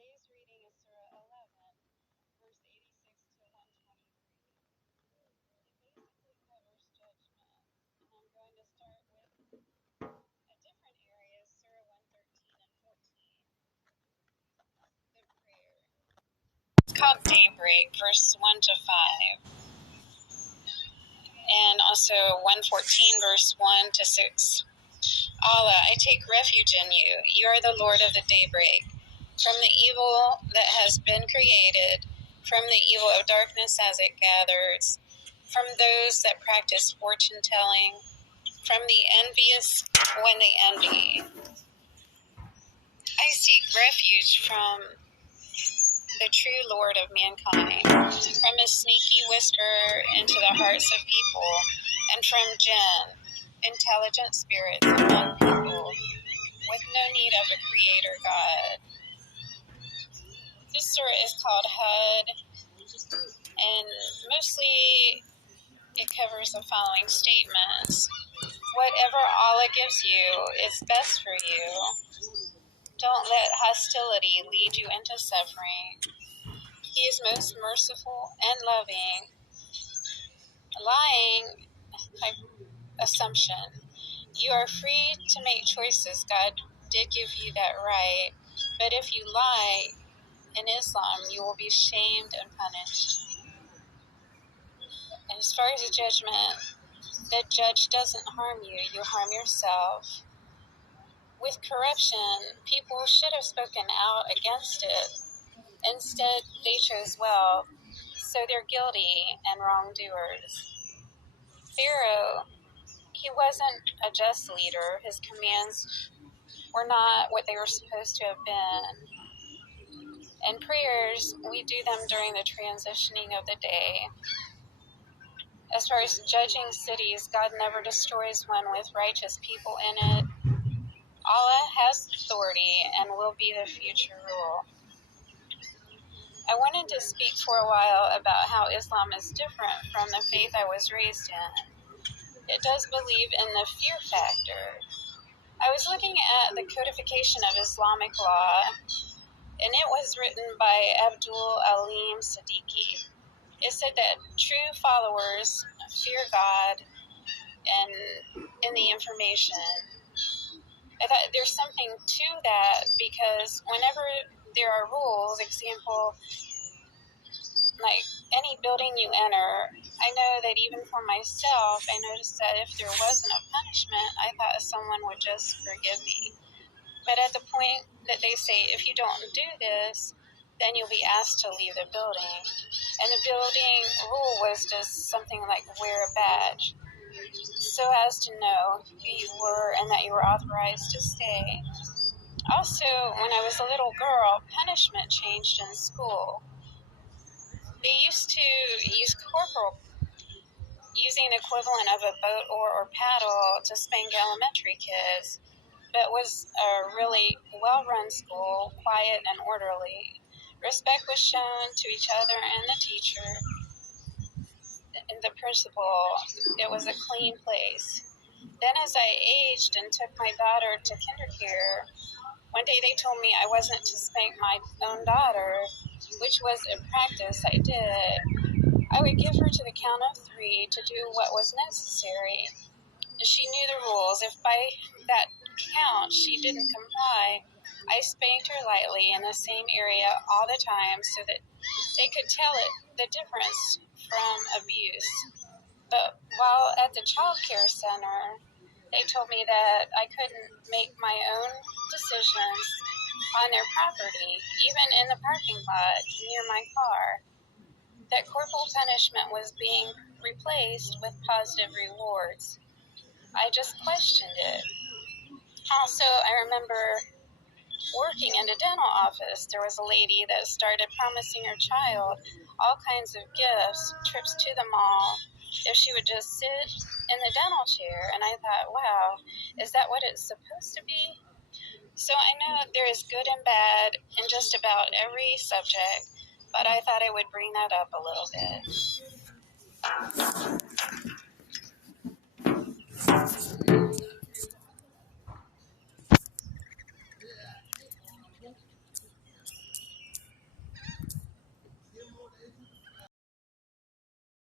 Today's reading is Sura 11, verse 86 to 123. It basically covers judgment, and I'm going to start with a different area, Sura 113 and 14, the prayer. It's called Daybreak, verse 1 to 5, and also 114, verse 1 to 6. Allah, I take refuge in you. You are the Lord of the daybreak. From the evil that has been created, from the evil of darkness as it gathers, from those that practice fortune-telling, from the envious when they envy. I seek refuge from the true Lord of mankind, from a sneaky whisperer into the hearts of people, and from jinn, intelligent spirits among people, with no need of a creator God. This surah is called HUD, and mostly it covers the following statements. Whatever Allah gives you is best for you. Don't let hostility lead you into suffering. He is most merciful and loving. Lying, assumption. You are free to make choices. God did give you that right. But if you lie in Islam, you will be shamed and punished. And as far as the judgment, the judge doesn't harm you, you harm yourself. With corruption, people should have spoken out against it. Instead, they chose well, so they're guilty and wrongdoers. Pharaoh, he wasn't a just leader. His commands were not what they were supposed to have been. And prayers, we do them during the transitioning of the day. As far as judging cities, God never destroys one with righteous people in it. Allah has authority and will be the future rule. I wanted to speak for a while about how Islam is different from the faith I was raised in. It does believe in the fear factor. I was looking at the codification of Islamic law, and it was written by Abdul Alim Siddiqui. It said that true followers fear God and in the information. I thought there's something to that because whenever there are rules, example, like any building you enter, I know that even for myself, I noticed that if there wasn't a punishment, I thought someone would just forgive me. But at the point that they say, if you don't do this, then you'll be asked to leave the building. And the building rule was just something like wear a badge, so as to know who you were and that you were authorized to stay. Also, when I was a little girl, punishment changed in school. They used to use corporal, using the equivalent of a boat or paddle to spank elementary kids, but was a really well-run school, quiet and orderly. Respect was shown to each other and the teacher and the principal. It was a clean place. Then as I aged and took my daughter to kindergarten, one day they told me I wasn't to spank my own daughter, which was a practice I did. I would give her to the count of 3 to do what was necessary. She knew the rules. If by that count she didn't comply, I spanked her lightly in the same area all the time so that they could tell the difference from abuse. But while at the child care center, they told me that I couldn't make my own decisions on their property, even in the parking lot near my car. That corporal punishment was being replaced with positive rewards. I just questioned it. Also, I remember working in a dental office. There was a lady that started promising her child all kinds of gifts, trips to the mall, if she would just sit in the dental chair. And I thought, wow, is that what it's supposed to be? So I know there is good and bad in just about every subject, but I thought I would bring that up a little bit.